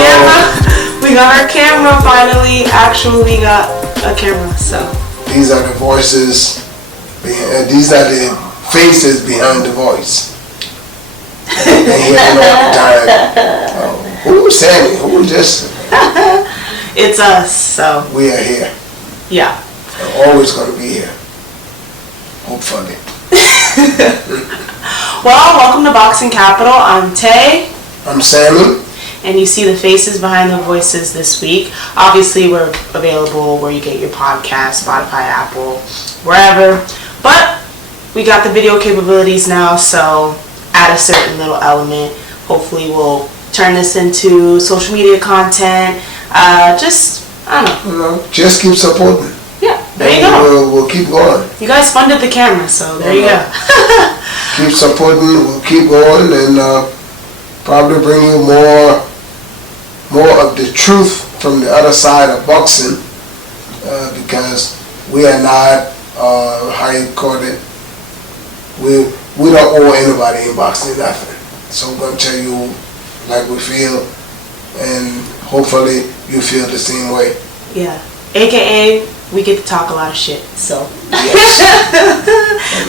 camera. We got our camera finally. Actually, we got a camera. So these are the voices. These are the faces behind the voice. And here all the time. Who's Sammy? Who's this? It's us. So we are here. Yeah. We're always going to be here. Hopefully. Well, welcome to Boxing Capital. I'm Tay. I'm Sammy. And you see the faces behind the voices this week. Obviously, we're available where you get your podcast, Spotify, Apple, wherever. But we got the video capabilities now, so add a certain little element. Hopefully, we'll turn this into social media content. I don't know. Just keep supporting. Yeah, there you go. We'll keep going. You guys funded the camera, so there you go. Keep supporting. We'll keep going and probably bring you more of the truth from the other side of boxing because we are not, how you call it, we don't owe anybody in boxing nothing. So we're going to tell you like we feel and hopefully you feel the same way. Yeah. AKA, we get to talk a lot of shit, so. Yes.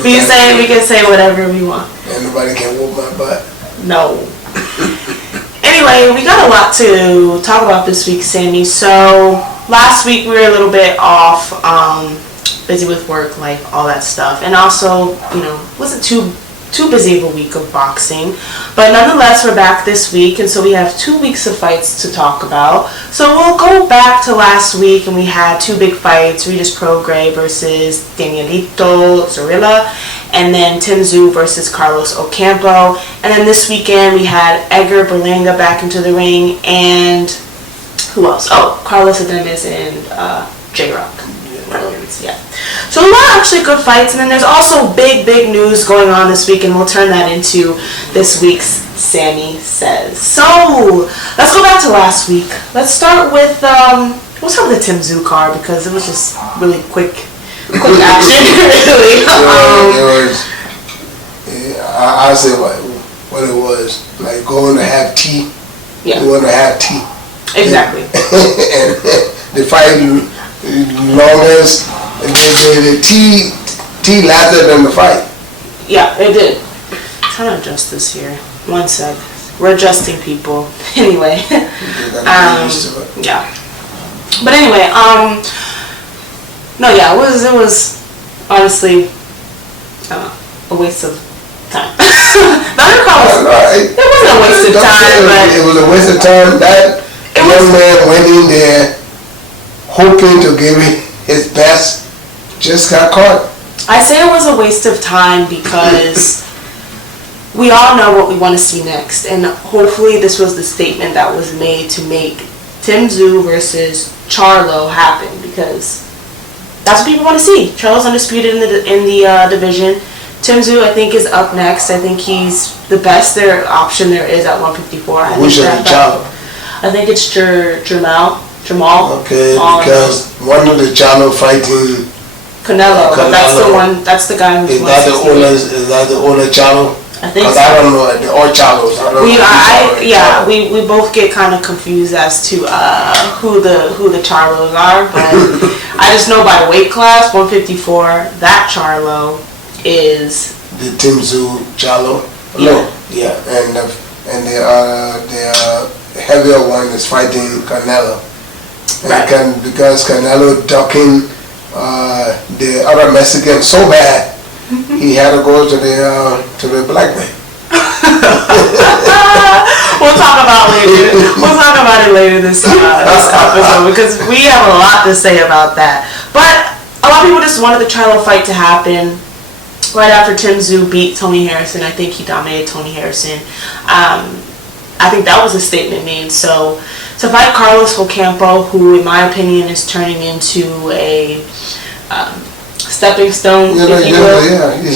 we can say whatever we want. And nobody can whoop my butt. No. Anyway, we got a lot to talk about this week, Sammy. So last week we were a little bit off, busy with work, like all that stuff, and also, wasn't too busy of a week of boxing. But nonetheless, we're back this week, and so we have 2 weeks of fights to talk about. So we'll go back to last week, and we had 2 big fights: Regis Prograis versus Danielito Zorrilla, and then Tim Tszyu versus Carlos Ocampo. And then this weekend we had Edgar Berlanga back into the ring, and who else? Oh, Carlos Ademis and J-Rock. Yeah. So a lot of actually good fights, and then there's also big news going on this week, and we'll turn that into this week's Sammy Says. So let's go back to last week. Let's start with the Tim Tszyu card because it was just really quick action. Really. I'll say what it was. Like going to have tea. Yeah. You want to have tea. Exactly. And the fight longest, the tea lasted than the fight. Yeah, it did. I'm trying to adjust this here. 1 sec. We're adjusting, people. Anyway. Yeah. But anyway, it was honestly a waste of time. It wasn't a waste of time, but it was a waste of time. That young man went in there hoping to give it his best, just got caught. I say it was a waste of time because we all know what we want to see next, and hopefully this was the statement that was made to make Tim Tszyu versus Charlo happen, because that's what people want to see. Charlo's undisputed in the division. Tim Tszyu, I think, is up next. I think he's the best option there is at 154. Who's your Charlo? I think it's Jamal. Okay, because one of the Charlo fighting Canelo. That's the one. That's the guy who's. Is that the older Charlo? I think so. I don't know all Charlos. We both get kind of confused as to who the Charlos are, but I just know by weight class 154 that Charlo is the Tim Tszyu Charlo. Yeah. No, yeah, and the heavier one is fighting Canelo. Right. Because Canelo ducking the other Mexican so bad, he had to go to the black man. We'll talk about it later this episode because we have a lot to say about that. But a lot of people just wanted the Charlo fight to happen right after Tim Tszyu beat Tony Harrison. I think he dominated Tony Harrison. I think that was a statement made. So to fight Carlos Ocampo, who in my opinion is turning into a stepping stone, he's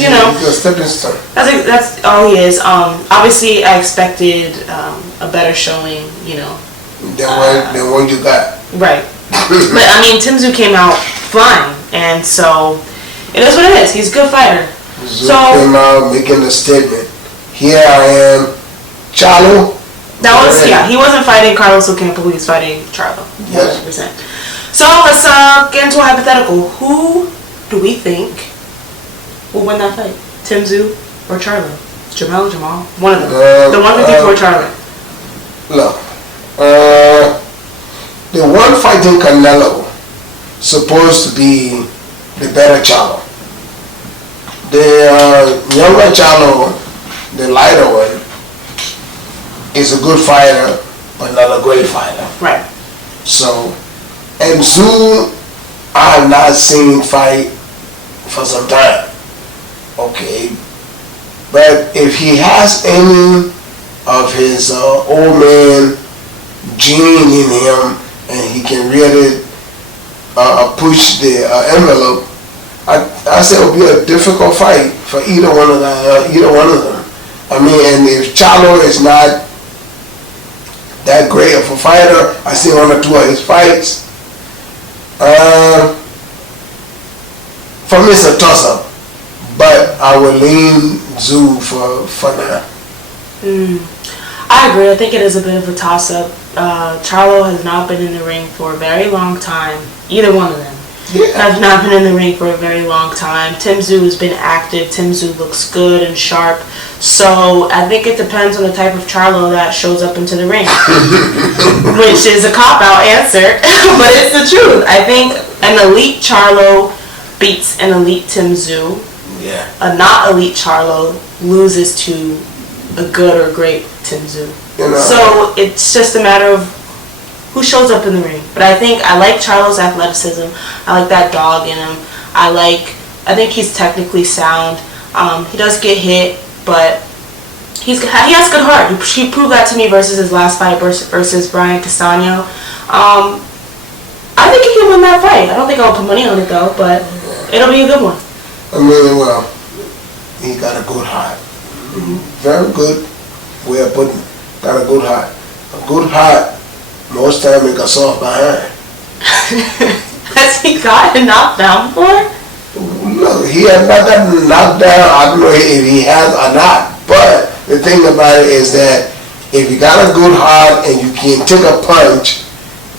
a stepping stone. That's all he is. Obviously, I expected a better showing, than what you got. Right. But I mean, Tim Tszyu came out flying, and so it is what it is. He's a good fighter. Tszyu came out making a statement. Here I am, Charlo, That was, yeah, he wasn't fighting Carlos Ocampo, he was fighting Charlo. 100%. So let's get into a hypothetical. Who do we think will win that fight? Tim Tszyu or Charlo? Jamal? One of them. The 154 Charlo. Look, the one fighting Canelo supposed to be the better Charlo. The younger Charlo, the lighter one, is a good fighter, but not a great fighter. Right. So, and Tszyu, I have not seen fight for some time. Okay. But if he has any of his old man gene in him, and he can really push the envelope, I say it will be a difficult fight for either one of them. I mean, and if Charlo is not that great of a fighter, I see one or two of his fights. For me, it's a toss-up, but I will lean Tszyu for now. I agree. I think it is a bit of a toss-up. Charlo has not been in the ring for a very long time. Either one of them have not been in the ring for a very long time. Tim Tszyu has been active. Tim Tszyu looks good and sharp. So I think it depends on the type of Charlo that shows up into the ring, which is a cop-out answer, but it's the truth. I think an elite Charlo beats an elite Tim Tszyu. Yeah. A not elite Charlo loses to a good or great Tim Tszyu. So it's just a matter of who shows up in the ring. But I like Charlo's athleticism. I like that dog in him. I think he's technically sound. He does get hit, but he has good heart. He proved that to me versus his last fight versus Brian Castano. I think he can win that fight. I don't think I'll put money on it though, but it'll be a good one. I mean, well, he got a good heart. Very good way of putting it. Got a good heart. A good heart, most time it got soft behind. Has he gotten knocked down before? No, he has not gotten knocked down. I don't know if he has or not. But the thing about it is that if you got a good heart and you can take a punch,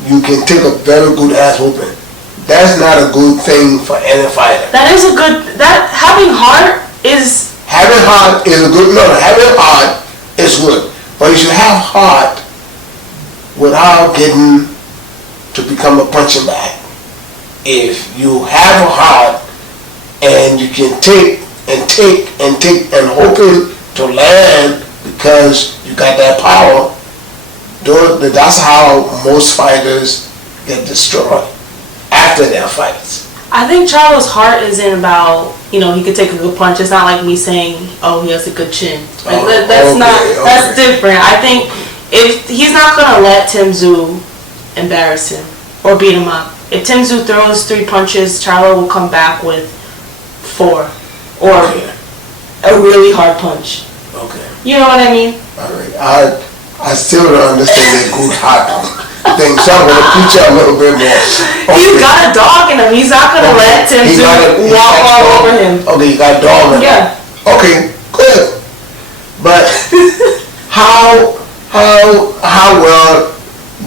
you can take a very good ass whooping. That's not a good thing for any fighter. Having heart is... Having heart is a good... No, having heart is good. But you should have heart without getting to become a punching bag. If you have a heart and you can take and hoping to land because you got that power, that's how most fighters get destroyed after their fights. I think Charlo's heart isn't about, he could take a good punch. It's not like me saying, oh, he has a good chin. That's different. I think if he's not going to let Tim Tszyu embarrass him or beat him up. If Tim Tszyu throws 3 punches, Charlo will come back with 4 or a really hard punch. Okay. You know what I mean? All right. I still don't understand that good heart thing, so I'm going to teach you a little bit more. Okay. He's got a dog in him. He's not going to let Tim Tszyu walk all over him. Okay, you got a dog in him. Yeah. Okay, good. But how well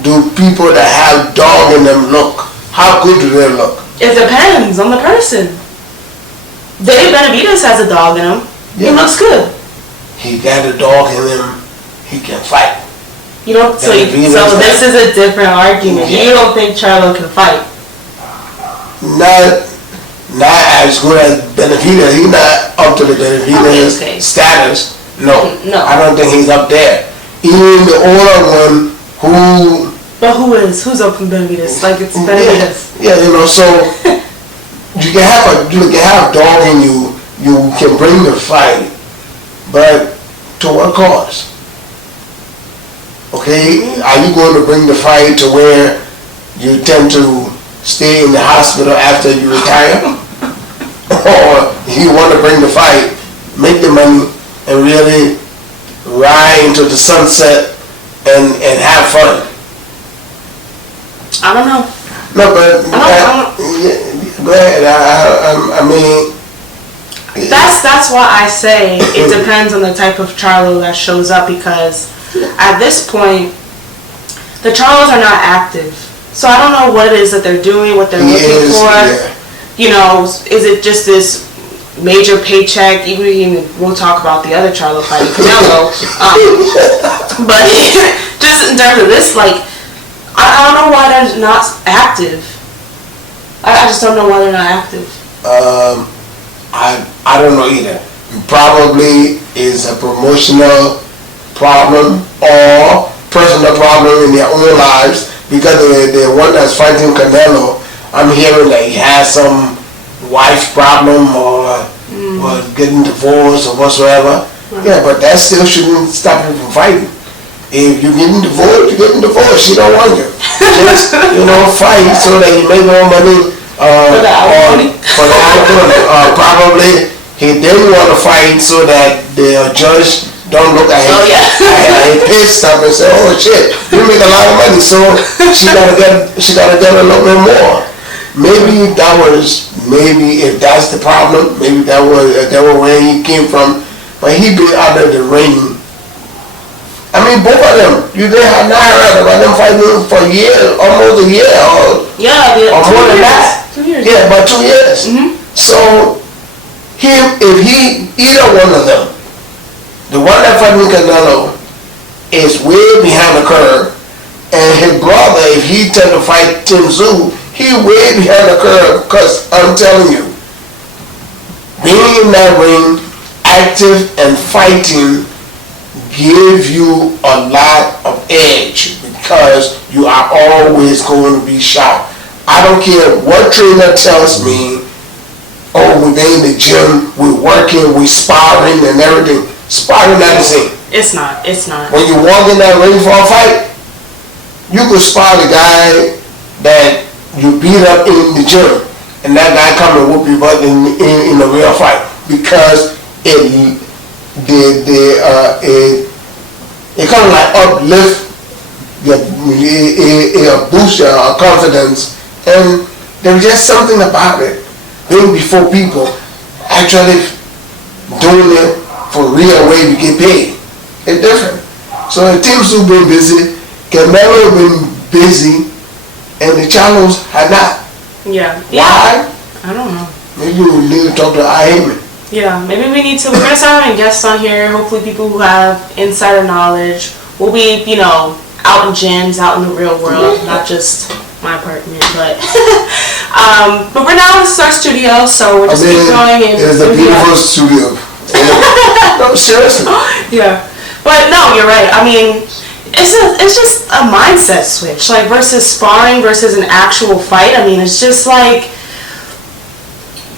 do people that have dog in them look? How good do they look? It depends on the person. Dave Benavidez has a dog in him. Yeah. He looks good. He got a dog in him. He can fight. So this is a different argument. Yeah. You don't think Charlo can fight? Not as good as Benavidez. He's not up to the Benavidez status. No, I don't think he's up there. Even the older one who... But who's up from Benavidez? Like it's Benavidez. Yeah, so you can have dog in you. You can bring the fight, but to what cause? Okay, are you going to bring the fight to where you tend to stay in the hospital after you retire? Or you want to bring the fight, make the money, and really ride into the sunset and have fun? I don't know. No, but go ahead. I mean, that's why I say it depends on the type of Charlo that shows up, because at this point, the Charlos are not active. So I don't know what it is that they're doing, what they're looking for. Yeah. You know, is it just this major paycheck? Even we'll talk about the other Charlo fight, Canelo. But just in terms of this, like, I don't know why they're not active. I just don't know why they're not active. I don't know either. Probably is a promotional problem or personal problem in their own lives, because the one that's fighting Canelo, I'm hearing that he has some wife problem or getting divorced or whatsoever. Yeah, but that still shouldn't stop you from fighting. If you're getting divorced, you're getting divorced. She don't want you. Just, fight so that you make more money for the album. Probably he didn't want to fight so that the judge don't look at him. Oh, yeah. He pissed up and said, "Oh shit, you make a lot of money, so she gotta get a little bit more." Maybe if that's the problem, maybe that was where he came from. But he been out of the ring. I mean, both of them, you have not heard about them fighting for years, almost a year, or more than that. 2 years. Yeah, about 2 years. Mm-hmm. So, either one of them, the one that fighting Canelo is way behind the curve, and his brother, if he tend to fight Tim Tszyu, he way behind the curve, because I'm telling you, being in that ring, active and fighting, give you a lot of edge, because you are always going to be sharp. I don't care what trainer tells me, oh, we're in the gym, we're working, we're sparring and everything. Sparring not the same. It's not. When you walk in that ring for a fight, you could spar the guy that you beat up in the gym, and that guy come and whoop you butt in a real fight, because it kind of like uplift it boost your confidence, and there's just something about it being before people, actually doing it for real way to get paid. It's different. So the teams who've been busy, Canelo been busy, and the Charlos had not. Yeah. Why? I don't know. Maybe we need to talk to Haymon. Yeah, maybe we're going to start having guests on here, hopefully people who have insider knowledge. We'll be, out in gyms, out in the real world, not just my apartment, but we're now in our studio, so we're just keep going. It's a beautiful studio. No, seriously. Yeah, but no, you're right. I mean, it's just a mindset switch, like versus sparring versus an actual fight. I mean, it's just like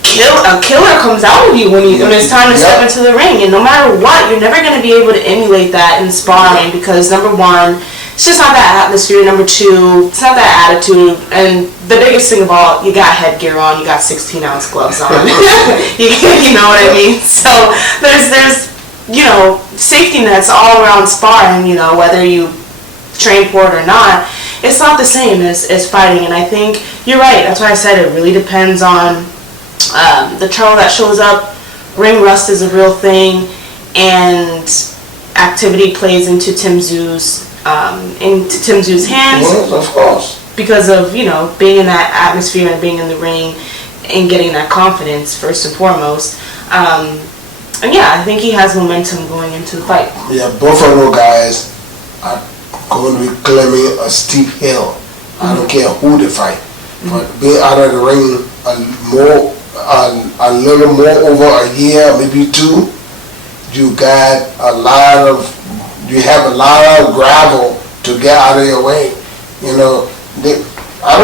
a killer comes out of you when it's time to step into the ring, and no matter what, you're never going to be able to emulate that in sparring, because number one, it's just not that atmosphere. Number two, it's not that attitude. And the biggest thing of all, you got headgear on, you got 16-ounce gloves on. you know what I mean? So there's safety nets all around sparring, whether you train for it or not. It's not the same as fighting, and I think you're right. That's why I said it really depends on the Charlo that shows up. Ring rust is a real thing, and activity plays into Tim Tszyu's hands. Well, of course. Because of being in that atmosphere and being in the ring and getting that confidence first and foremost. And yeah, I think he has momentum going into the fight. Yeah, both of those guys are going to be climbing a steep hill. I don't care who they fight, but being out of the ring a little more over a year, maybe two, you have a lot of gravel to get out of your way. I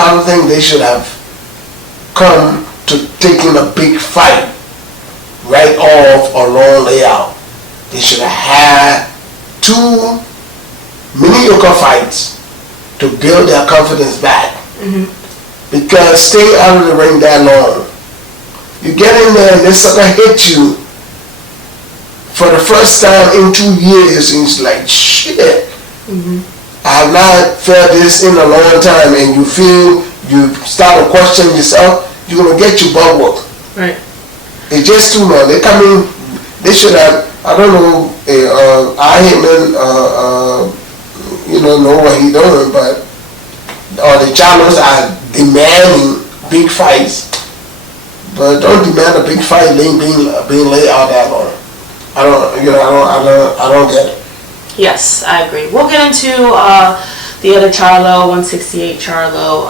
don't think they should have come to taking a big fight right off a long layout. They should have had 2 mediocre fights to build their confidence back. Mm-hmm. Because staying out of the ring that long, you get in there and this sucker hit you for the first time in 2 years, and it's like, shit, I have not felt this in a long time, and you start to question yourself, you're going to get your butt whooped. Right. It's just too long. They should have I don't know. I Haymon, know what he doing, but the Charlos are demanding big fights, but don't demand a big fight being laid out that long. I don't get it. Yes, I agree. We'll get into the other Charlo, 168 Charlo,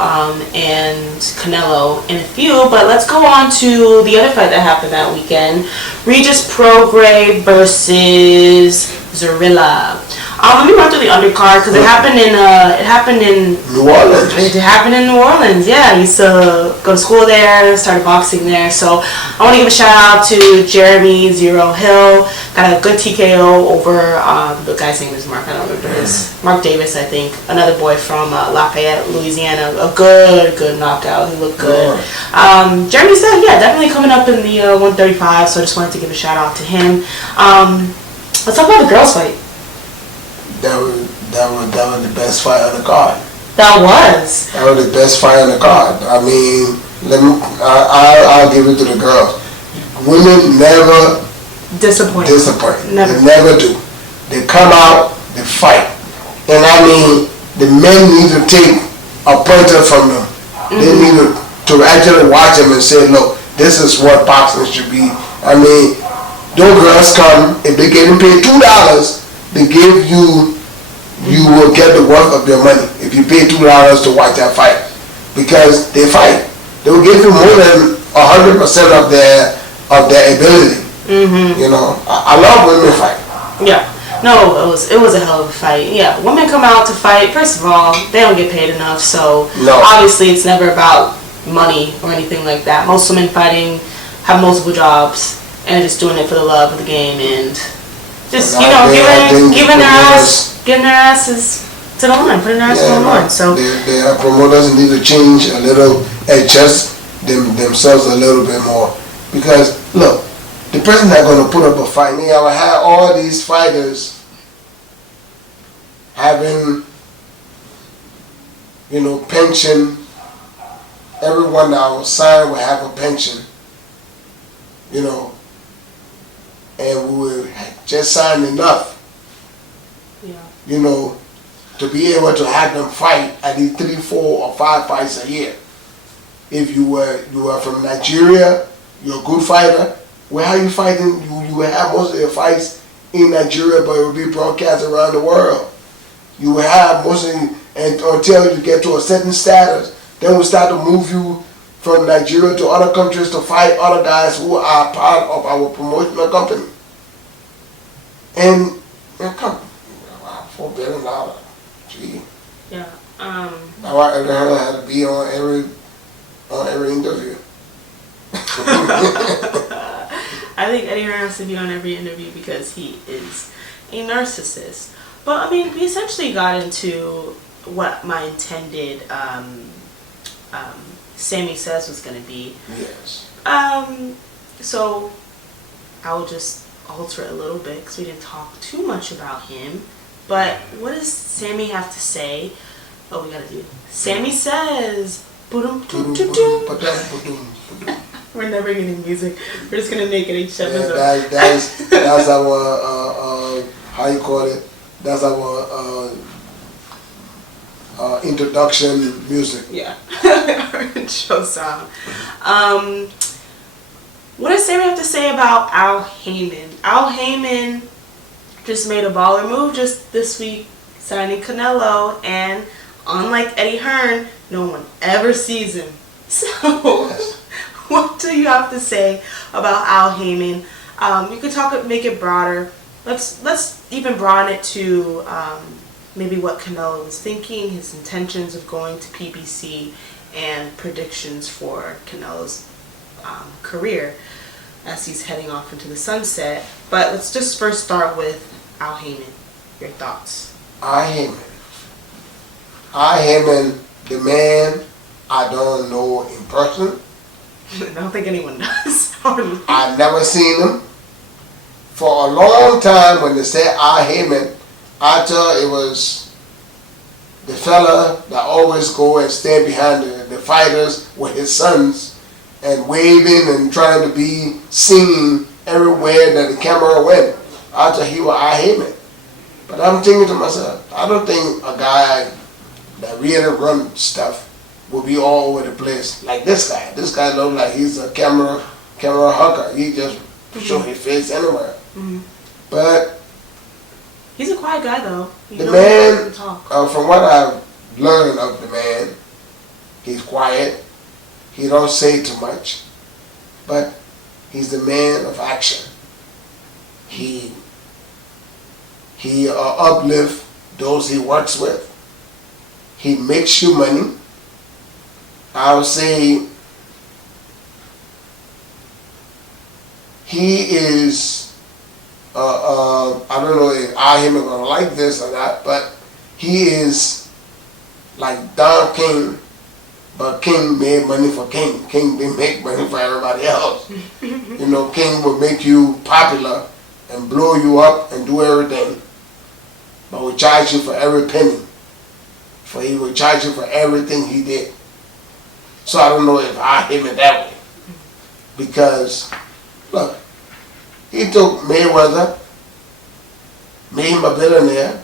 and Canelo in a few, but let's go on to the other fight that happened that weekend. Regis Prograis versus Zorilla. Let me run through the undercard because it happened in New Orleans. It happened in New Orleans. Yeah, I used to go to school there, started boxing there. So I want to give a shout out to Jeremy Zero Hill. Got a good TKO over the guy's name is Mark. I don't remember Mark Davis, I think. Another boy from Lafayette, Louisiana. A good knockout. He looked good. Jeremy said, yeah, definitely coming up in the 135. So I just wanted to give a shout out to him. Let's talk about the girls' fight. That was the best fight on the card. That was the best fight on the card. I mean, I'll give it to the girls. Women never disappoint. Never. They never do. They come out, they fight, and I mean, the men need to take a pointer from them. Mm-hmm. They need to actually watch them and say, look, this is what boxing should be. I mean, those girls come, if they getting paid $2, they give you will get the worth of your money if you pay $2 to watch that fight, because they fight. They will give you more than 100% of their ability. Mm-hmm. I love women fight. Yeah, no, it was a hell of a fight. Yeah, women come out to fight. First of all, they don't get paid enough, so obviously it's never about money or anything like that. Most women fighting have multiple jobs and just doing it for the love of the game and just getting their asses to the line, putting their asses on the line. So their promoters need to change a little, adjust themselves a little bit more, because look, the person that's going to put up a fight, I have all these fighters having pension. Everyone that was signed will have a pension, and we will just sign enough, to be able to have them fight at least 3, 4, or 5 fights a year. If you were from Nigeria, you're a good fighter. Where are you fighting? You will have most of your fights in Nigeria, but it will be broadcast around the world. You will have until you get to a certain status. Then we'll start to move you from Nigeria to other countries to fight other guys who are part of our promotional company. And come, $4 billion. Gee. Yeah. Now I had to be on every interview. I think Eddie Hearn has to be on every interview because he is a narcissist. But I mean, we essentially got into what my intended Sammy Says was going to be. Yes. So I will just alter it a little bit because we didn't talk too much about him. But what does Sammy have to say? Oh, we gotta do Sammy Says. We're never getting music. We're just gonna make it each episode. That's our how you call it? That's our introduction music. Yeah, our intro song. What does Sammy have to say about Al Haymon? Al Haymon just made a baller move just this week, signing Canelo, and unlike Eddie Hearn, no one ever sees him. So, what do you have to say about Al Haymon? You could make it broader. Let's even broaden it to maybe what Canelo was thinking, his intentions of going to PBC, and predictions for Canelo's career as he's heading off into the sunset. But let's just first start with Al Haymon. Your thoughts? Al Haymon, the man I don't know in person. I don't think anyone does. I've never seen him. For a long time, when they said Al Haymon, I thought it was the fella that always go and stand behind the fighters with his sons and waving and trying to be seen everywhere that the camera went. I thought he was Haymon. But I'm thinking to myself, I don't think a guy that really run stuff will be all over the place like this guy. This guy looks like he's a camera hawker. He just show his face anywhere. But he's a quiet guy though. The man, from what I've learned of the man, he's quiet. He don't say too much, but he's the man of action. He uplift those he works with. He makes you money. I would say he is, I don't know if I him are going to like this or not, but he is like Don King, but King made money for King. King didn't make money for everybody else. You know, King will make you popular and blow you up and do everything, but will charge you for every penny. For he will charge you for everything he did. So I don't know if I him it that way. Because, look, he took Mayweather, made him a billionaire,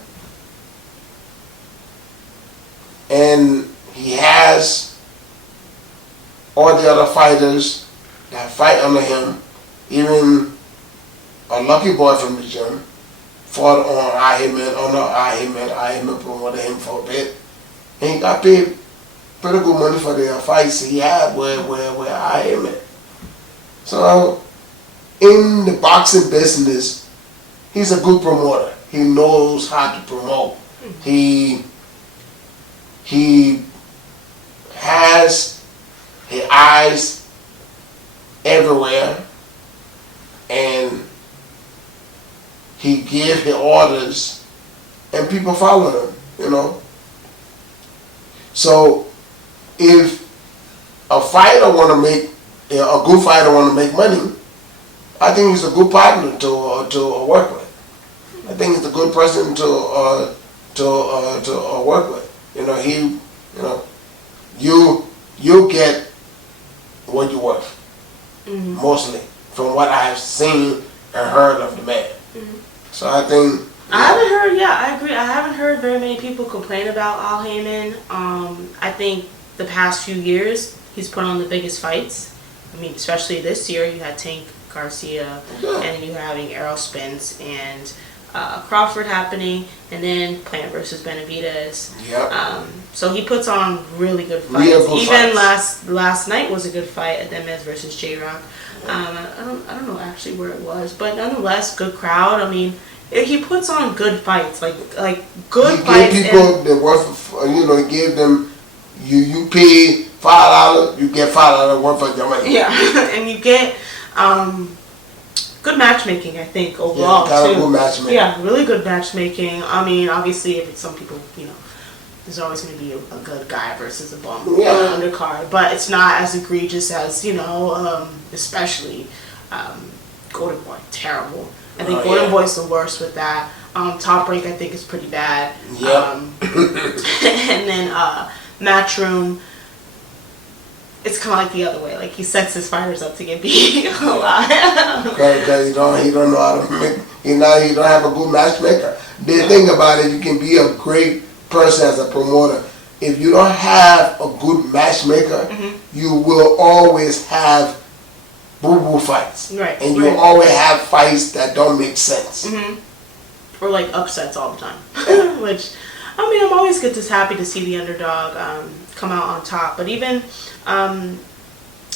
and he has all the other fighters that fight under him, even a lucky boy from the gym, fought on Haymon promoted him for a bit. And he got paid pretty good money for the fights he had where Haymon. So in the boxing business, he's a good promoter. He knows how to promote. He has his eyes everywhere, and he gives his orders, and people follow him, you know. So if a fighter want to make, a good fighter want to make money, I think he's a good partner to work with. I think he's a good person to work with. You get what you're worth, mostly, from what I have seen and heard of the man. So I think... I haven't heard, I agree. I haven't heard very many people complain about Al Haymon. I think the past few years, he's put on the biggest fights. I mean, especially this year, you had Tank Garcia, and you're having Errol Spence and Crawford happening, and then Plant versus Benavidez. So he puts on really good fights. Even last night was a good fight at Demez versus J-Rock. I don't know actually where it was, but nonetheless, good crowd. I mean, he puts on good fights, like good fights. He gave people the worth. He gave them. You pay $5, you get $5 worth of your money. Yeah, and you get good matchmaking. I think overall too. Good matchmaking. Yeah, really good matchmaking. I mean, obviously, if it's some people, there's always going to be a good guy versus a bum undercard, but it's not as egregious as especially Golden Boy. Terrible. I think Golden Boy's the worst with that. Top Rank I think is pretty bad. And then Matchroom, it's kind of like the other way. Like he sets his fighters up to get beat a lot. Because he don't know how to make. He don't have a good matchmaker. The thing about it, you can be a great person as a promoter. If you don't have a good matchmaker, you will always have boo-boo fights. Right. And you always have fights that don't make sense. Or like upsets all the time. Which, I mean, I'm always happy to see the underdog come out on top. But even, I'm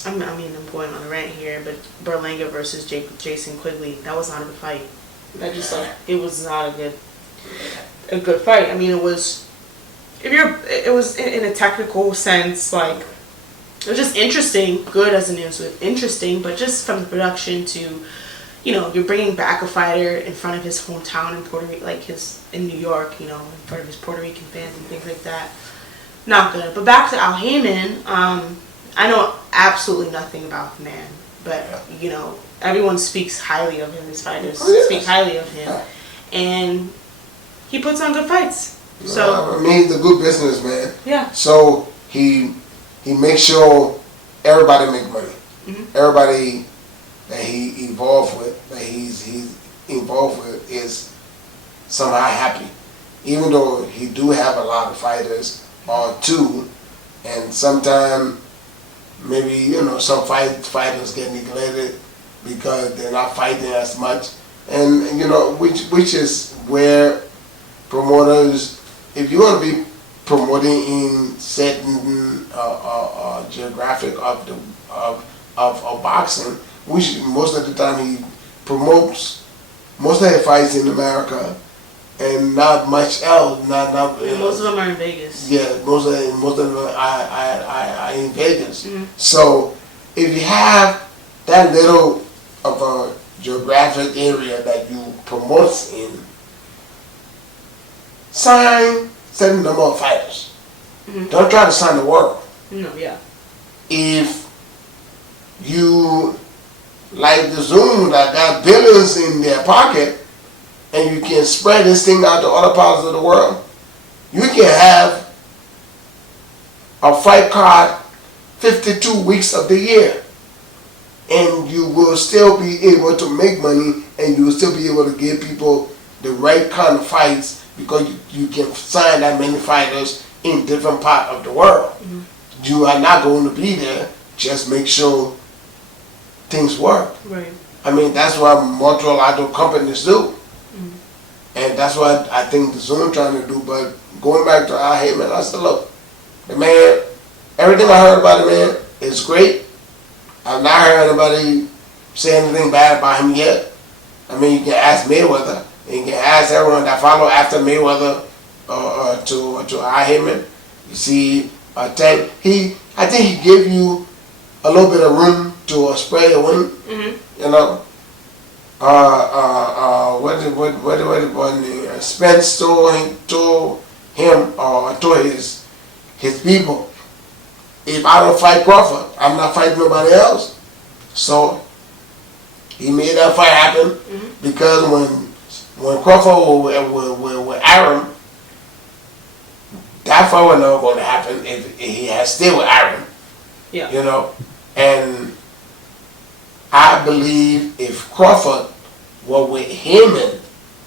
going on a rant here, but Berlanga versus Jason Quigley, that was not a good fight. It was not a good fight. I mean, it was in a technical sense, like, it was just interesting, good as in it was interesting, but just from the production to, you're bringing back a fighter in front of his hometown in Puerto Rico, in New York, in front of his Puerto Rican fans and things like that. Not good. But back to Al Haymon, I know absolutely nothing about the man, but, everyone speaks highly of him, his fighters speak highly of him, and he puts on good fights. So I mean, he's a good businessman. Yeah. So he makes sure everybody make money. Everybody that he's involved with, is somehow happy, even though he do have a lot of fighters or two, and sometimes maybe some fighters get neglected because they're not fighting as much, and which is where promoters, if you want to be promoting in certain geographic of boxing, which most of the time he promotes most of the fights in America, and not much else. Most of them are in Vegas. Yeah, most of them are in Vegas. Mm-hmm. So if you have that little of a geographic area that you promote in, sign certain number of fighters. Mm-hmm. Don't try to sign the world. No, yeah. If you like the Zoom that got billions in their pocket, and you can spread this thing out to other parts of the world, you can have a fight card 52 weeks of the year, and you will still be able to make money, and you will still be able to give people the right kind of fights, because you can sign that many fighters in different parts of the world. Mm-hmm. You are not going to be there. Just make sure things work. Right. I mean, that's what multilateral companies do. Mm-hmm. And that's what I think the Zoom trying to do. But going back to Haymon, I said, look, the man, everything I heard about the man is great. I've not heard anybody say anything bad about him yet. I mean, you can ask Mayweather, and you can ask everyone that follow after Mayweather to Haymon. You see, Tank, I think he gave you a little bit of room to spread your wing. Mm-hmm. Spence told him to his people, if I don't fight Crawford, I'm not fighting nobody else. So he made that fight happen. Mm-hmm. Because when Crawford with Aaron, that fight was never going to happen if he had stayed with Aaron. Yeah. And I believe if Crawford were with Haymon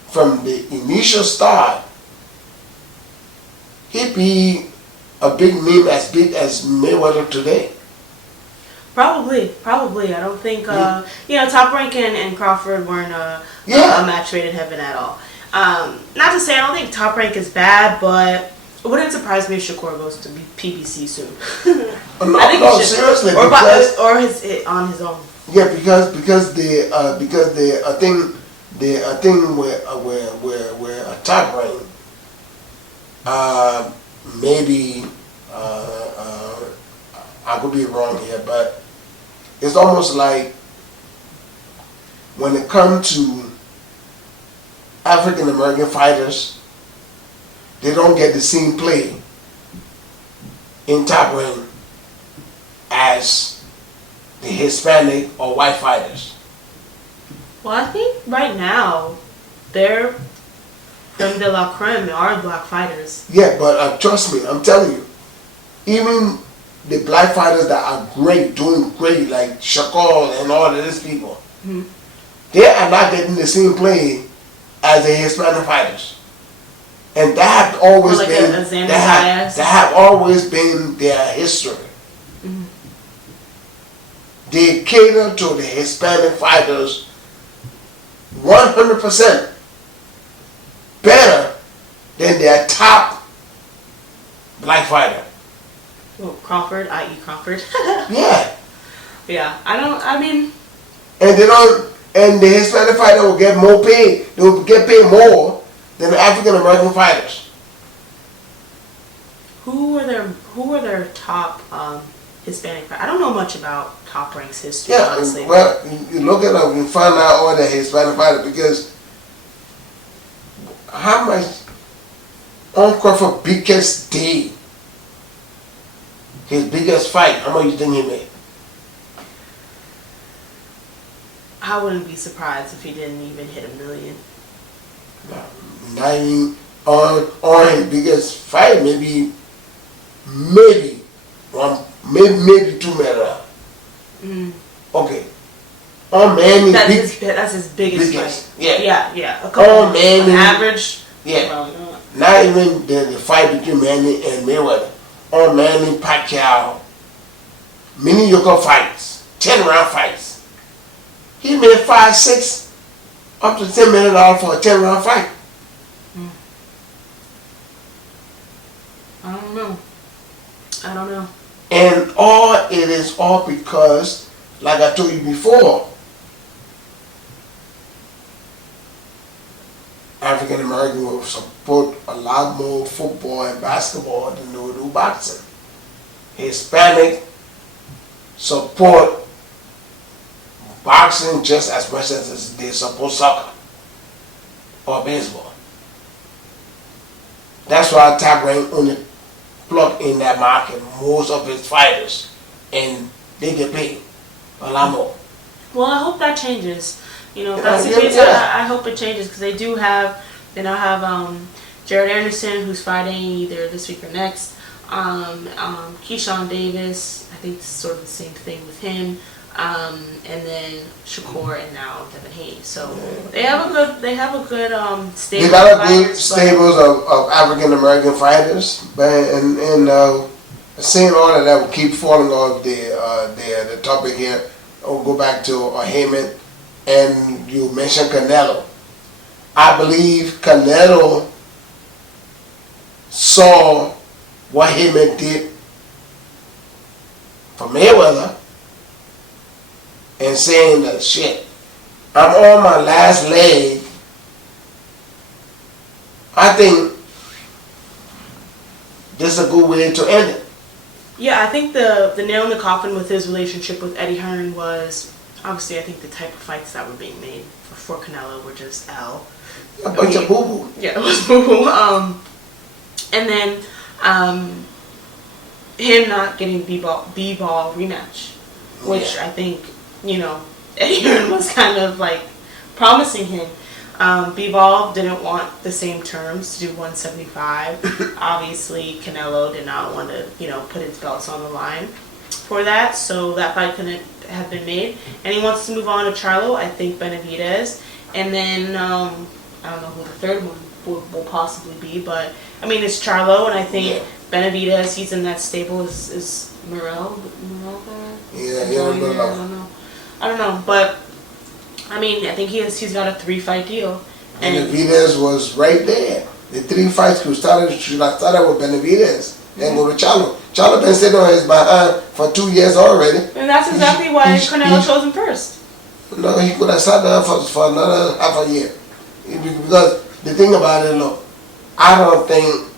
from the initial start, he'd be a big meme as big as Mayweather today. Probably. I don't think, Top Rank and Crawford weren't a match made in heaven at all. Not to say I don't think Top Rank is bad, but it wouldn't surprise me if Shakur goes to PBC soon. Seriously. Or on his own. Yeah, because I think where a Top Rank, maybe I could be wrong here, but it's almost like when it comes to African American fighters, they don't get the same play in Top Rank as the Hispanic or white fighters. Well, I think right now they're creme de la creme are black fighters. Yeah, but trust me, I'm telling you, even the black fighters that are great, doing great, like Shakur and all of these people, mm-hmm. they are not getting the same play as the Hispanic fighters. And that have always that have always been their history. Mm-hmm. They cater to the Hispanic fighters 100% better than their top black fighter. Well, Crawford, i.e. Crawford. Yeah. Yeah, and the Hispanic fighter will get more paid. They will get paid more than the African American fighters. Who were their top Hispanic fighters? I don't know much about Top Rank's history, Yeah, honestly. Well, you look it up and find out all the Hispanic fighters, because how much on Crawford's biggest day, his biggest fight, how much you think he made? I wouldn't be surprised if he didn't even hit $1 million. Not even on his biggest fight, maybe $2 million. Mm. Okay, On Manny, that's his biggest fight. Yeah. A couple on Manny, average. Yeah. Not even the fight between Manny and Mayweather. On Manny Pacquiao, mini yoga fights, 10-round fights. He made 5, 6, up to $10 million for a 10-round fight. I don't know. And it is all because, like I told you before, African Americans will support a lot more football and basketball than they will do boxing. Hispanic support boxing just as much as they support soccer or baseball. That's why Top Rank only plug in that market most of its fighters, and they get paid a lot more. Well, I hope that changes. You know, if that's the case, I hope it changes, because they now have Jared Anderson, who's fighting either this week or next. Keyshawn Davis, I think it's sort of the same thing with him. And then Shakur, and now Devin Hayes. So they have a good stable. They got a good stables of African American fighters, and saying all of that will keep falling off the topic here. I'll go back to Haymon, and you mentioned Canelo. I believe Canelo saw what Haymon did for Mayweather, and saying that shit, I'm on my last leg. I think this is a good way to end it. Yeah, I think the nail in the coffin with his relationship with Eddie Hearn was, obviously, I think the type of fights that were being made for Canelo were just L. A bunch of boo-boo. Yeah, it was boo-boo. And then him not getting B-ball rematch, which I think, Eddie Hearn was kind of like promising him. B-Ball didn't want the same terms to do 175. Obviously, Canelo did not want to, put his belts on the line for that, so that fight couldn't have been made. And he wants to move on to Charlo, I think Benavidez, and then I don't know who the third one will possibly be, but I mean it's Charlo, and I think Benavidez, he's in that stable. Is Morel there? Yeah, I don't know, but I mean, I think he's got a 3-fight deal. And Benavidez was right there. The 3 fights should have started with Benavidez, then go to Charlo. Charlo been sitting on his behind for 2 years already. And that's exactly why Canelo chose him first. No, he could have sat down for another half a year. Because the thing about it, look, I don't think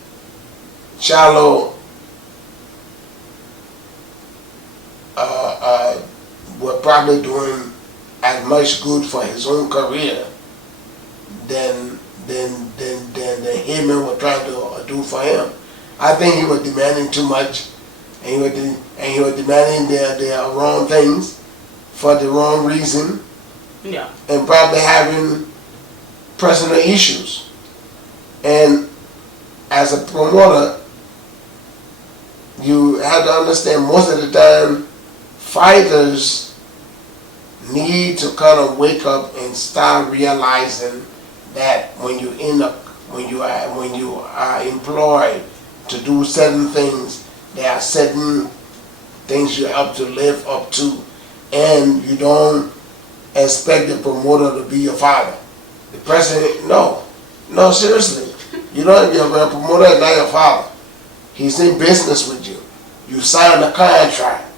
Charlo were probably doing as much good for his own career than Haymon were trying to do for him. I think he was demanding too much, and he was demanding their wrong things for the wrong reason. Yeah. And probably having personal issues. And as a promoter, you have to understand most of the time fighters need to kind of wake up and start realizing that when you are employed to do certain things, there are certain things you have to live up to, and you don't expect the promoter to be your father. The president, no, seriously, your promoter is not your father. He's in business with you. You sign a contract.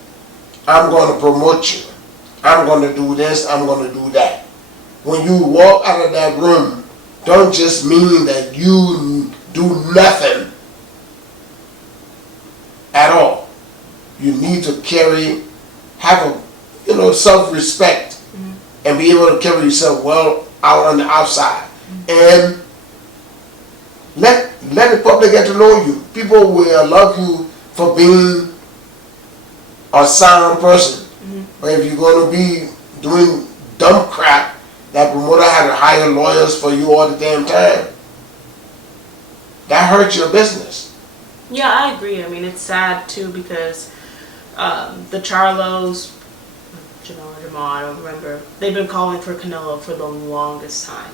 I'm going to promote you. I'm going to do this, I'm going to do that. When you walk out of that room, don't just mean that you do nothing at all. You need to have a self-respect, and be able to carry yourself well out on the outside. And let the public get to know you. People will love you for being a sound person. But if you're going to be doing dumb crap, that promoter had to hire lawyers for you all the damn time, that hurts your business. Yeah, I agree. I mean, it's sad too, because the Charlos Jamal, I don't remember. They've been calling for Canelo for the longest time.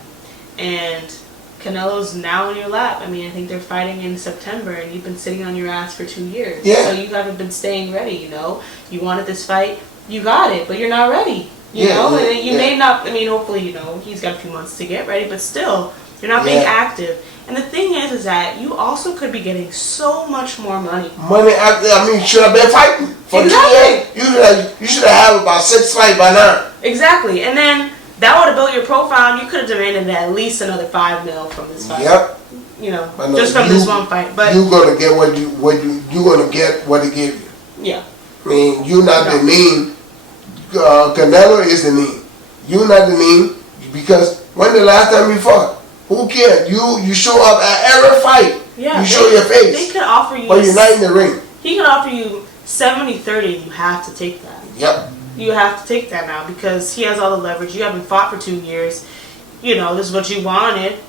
And Canelo's now in your lap. I mean, I think they're fighting in September, and you've been sitting on your ass for 2 years. Yeah. So you haven't been staying ready, you know? You wanted this fight, you got it, but you're not ready. You know? And you may not, I mean, hopefully, you know, he's got a few months to get ready, but still, you're not being active. And the thing is that you also could be getting so much more money. I mean, should have been fighting for 2 years. You should have had about 6 fights by now. Exactly. And then that would have built your profile, and you could have demanded at least another $5 million from this fight. Yep. You know, just from this one fight. But you're gonna get you're gonna get what they give you. Yeah. I mean, you're not the name. Canelo is the name. You're not the name because when the last time you fought? Who cares? You show up at every fight. Yeah, you show your face. They could offer you. But you're not in the ring. He could offer you 70-30, and you have to take that. Yep. You have to take that now because he has all the leverage. You haven't fought for 2 years. You know, this is what you wanted.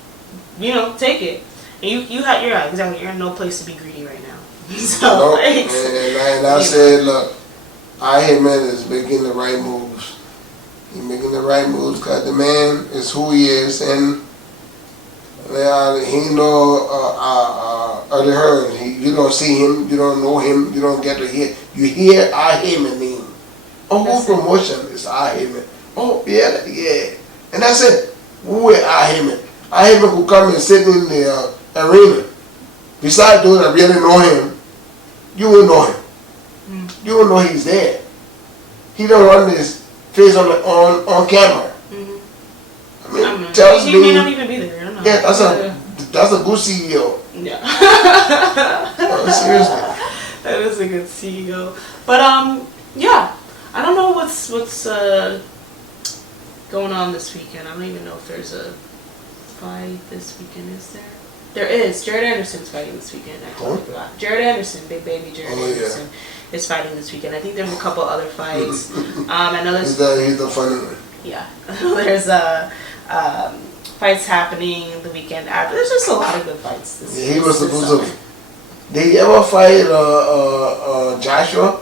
You know, take it. And you're right, exactly. You're in no place to be greedy right now. So, and I said, look, Haymon is making the right moves. He's making the right moves because the man is who he is, and he know early heard. You don't see him, you don't know him, you don't get to hear. You hear Haymon name. Oh, who promotion is Haymon? Oh, yeah. And that's it. Who is Haymon? Haymon could come and sit in the arena. Besides those that really know him, you will know him. You will know he's there. He don't run his face on camera. I mean, tells he may not even be there. I don't know. Yeah, that's a good CEO. Yeah. Seriously. That is a good CEO. But yeah. I don't know what's going on this weekend. I don't even know if there's a fight this weekend. Is there? There is. Jared Anderson's fighting this weekend. I totally forgot. Jared Anderson, big baby Jared Anderson, is fighting this weekend. I think there's a couple other fights. I know there's. He's the funny one. Yeah. There's fights happening the weekend after. There's just a lot of good fights this he was supposed to. Did he ever fight Joshua?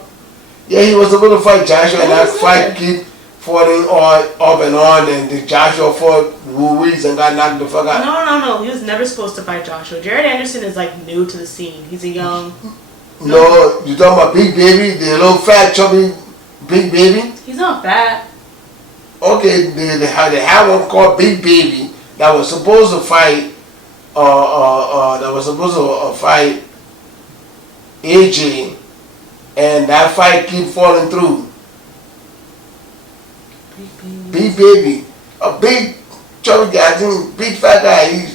Yeah, he was supposed to fight Joshua, and that fight keep falling off and on, and the Joshua fought Ruiz and got knocked the fuck out. No. He was never supposed to fight Joshua. Jared Anderson is like new to the scene. He's a young. No, you talking about Big Baby, the little fat chubby Big Baby? He's not fat. Okay, they had one called Big Baby that was supposed to fight. Fight AJ, and that fight keep falling through. Big Baby, a big chubby guy, I think big fat guy.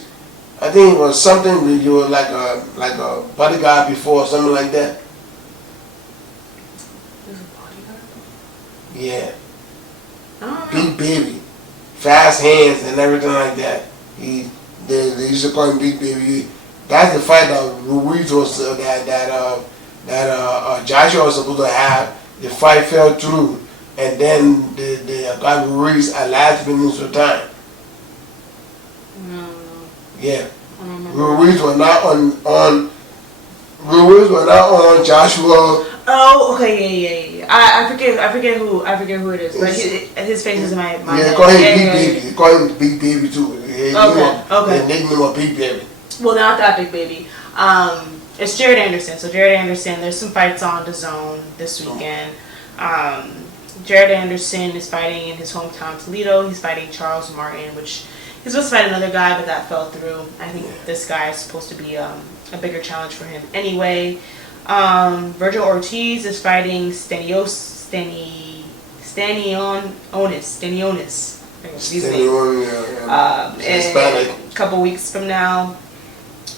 I think it was something you were like a bodyguard before or something like that. He was a bodyguard? Yeah. I don't Big Baby, fast hands and everything like that. They used to call him Big Baby. That's the fight that Ruiz was that Joshua was supposed to have. The fight fell through, and then they got Ruiz at last minute of time. No. Yeah, Ruiz was not on. Ruiz was not on Joshua. Oh, okay, yeah. I forget who it is, but his face is in my Yeah, head. call him Big Baby. They call him Big Baby too. Okay. They named him a Big Baby. Well, not that Big Baby. It's Jared Anderson. So Jared Anderson, there's some fights on DAZN this weekend. Jared Anderson is fighting in his hometown Toledo. He's fighting Charles Martin, which he's supposed to fight another guy, but that fell through. I think this guy is supposed to be a bigger challenge for him anyway. Virgil Ortiz is fighting Stanionis. In a couple weeks from now.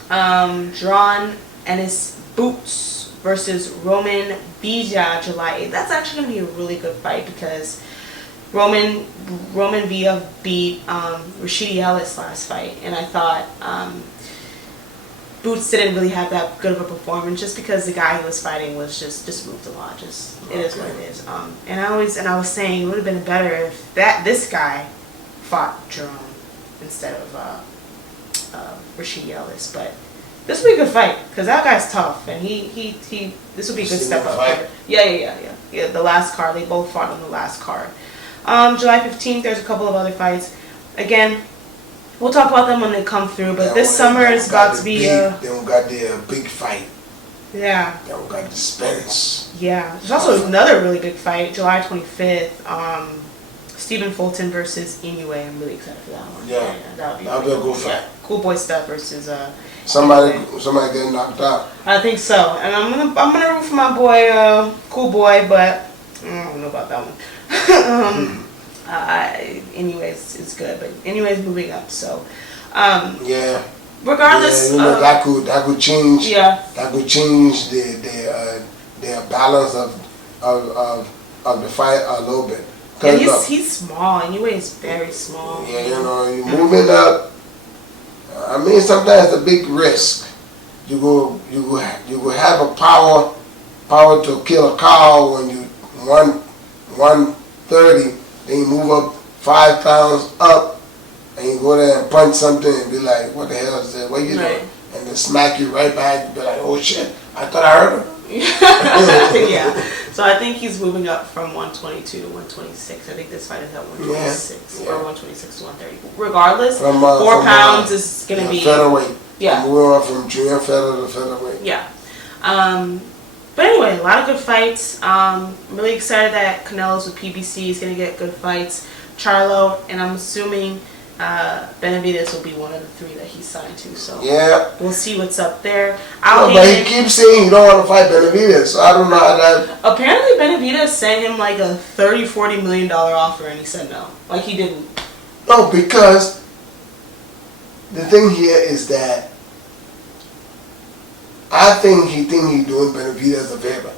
Drawn Ennis Boots versus Roman Villa July 8th. That's actually going to be a really good fight because Roman Villa beat Rashidi Ellis last fight, and I thought Boots didn't really have that good of a performance just because the guy he was fighting was just moved a lot. It is what it is. And I was saying it would have been better if this guy fought Jerome instead of Rashidi Ellis, but This will be a good fight because that guy's tough, and this will be a good step up. Yeah. The last card, they both fought on the last card. July 15th, there's a couple of other fights. Again, we'll talk about them when they come through. But this summer is about to be They don't got the big fight. Yeah. They don't got the Spence. Yeah. There's also another really big fight, July 25th. Stephen Fulton versus Inoue. I'm really excited for that one. Yeah. That'll be a good fight. Cool Boy Stuff versus somebody getting knocked out. I think so, and I'm gonna root for my boy, Cool Boy, but I don't know about that one. Anyways, it's good, but anyways, moving up. So, yeah. Regardless, that could change. Yeah. That could change the balance of the fight a little bit. Yeah, he's small. Inoue is very small. Yeah, you're moving up. I mean, sometimes it's a big risk. You go have a power to kill a cow when you 130, then you move up 5 pounds up, and you go there and punch something and be like, "What the hell is that? What you doing?" And they smack you right back. You be like, "Oh shit! I thought I heard him." Yeah. So I think he's moving up from 122 to 126. I think this fight is at 126 or 126 to 130. Regardless, 4 pounds is going to be featherweight. Yeah. Moving on from junior feather to featherweight. Yeah. But anyway, a lot of good fights. I'm really excited that Canelo's with PBC is going to get good fights. Charlo, and I'm assuming Benavidez will be one of the 3 that he's signed to. So yeah, we'll see what's up there. But he keeps saying he don't want to fight Benavidez, so I don't know how that. Apparently, Benavidez sent him like a $30-40 million offer, and he said no. Like he didn't. No, because the thing here is that I think he's doing Benavidez a favor,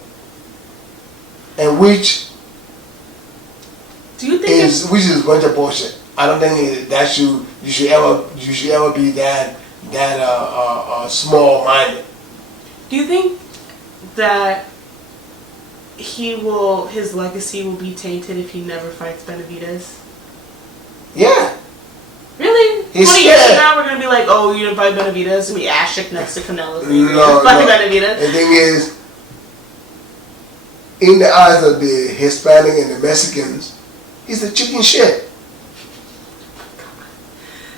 and which which is a bunch of bullshit. I don't think that you should ever be that small minded. Do you think that his legacy will be tainted if he never fights Benavidez? Yeah. Really? He's 20 years from now, we're gonna be like, "Oh, you didn't fight Benavidez," and be asterisk next to Canelo. No. Benavidez. The thing is, in the eyes of the Hispanic and the Mexicans, he's a chicken shit.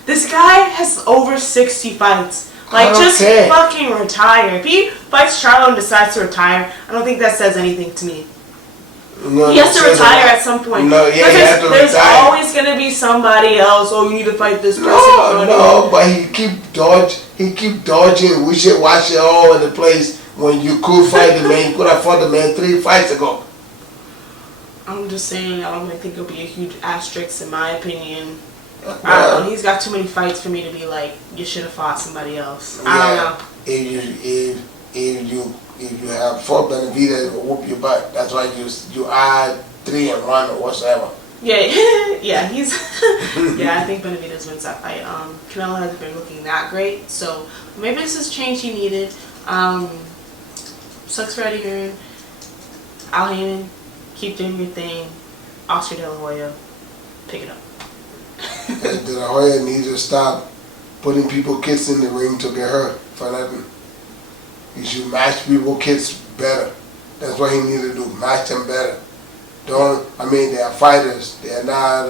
This guy has over 60 fights. Like, just fucking retire. If he fights Charlo and decides to retire, I don't think that says anything to me. No, he has to retire at some point. No, yeah, he has to retire. There's always going to be somebody else. Oh, you need to fight this person. No, but he keep dodging, wishy-washy all over the place when you could fight the man. You could have fought the man 3 fights ago. I'm just saying, I don't think it'll be a huge asterisk in my opinion. I don't know. He's got too many fights for me to be like, you should have fought somebody else. I don't know. If you have fought Benavidez, it will whoop your butt. That's why you add 3-1 or whatever. Yeah, yeah, I think Benavidez wins that fight. Canelo hasn't been looking that great, so maybe this is change he needed. Sucks for Eddie Hearn. Al Haymon, keep doing your thing. Oscar De La Hoya, pick it up. De La Hoya needs to stop putting people's kids in the ring to get hurt for nothing. He should match people's kids better. That's what he needs to do. Match them better. They are fighters. They are not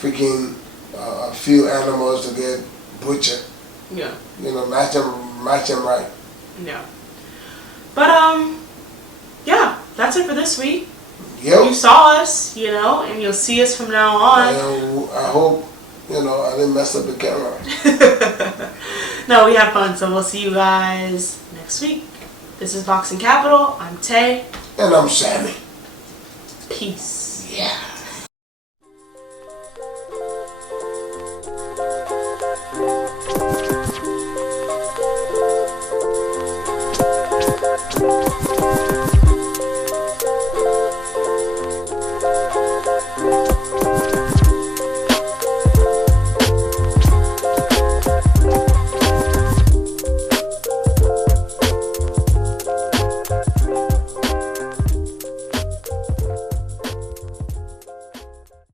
freaking a few animals to get butchered. Yeah. Match them right. Yeah. But yeah, that's it for this week. Yep. You saw us, and you'll see us from now on. And I hope, I didn't mess up the camera. No, we have fun, so we'll see you guys next week. This is Boxing Capital. I'm Tay. And I'm Sammy. Peace.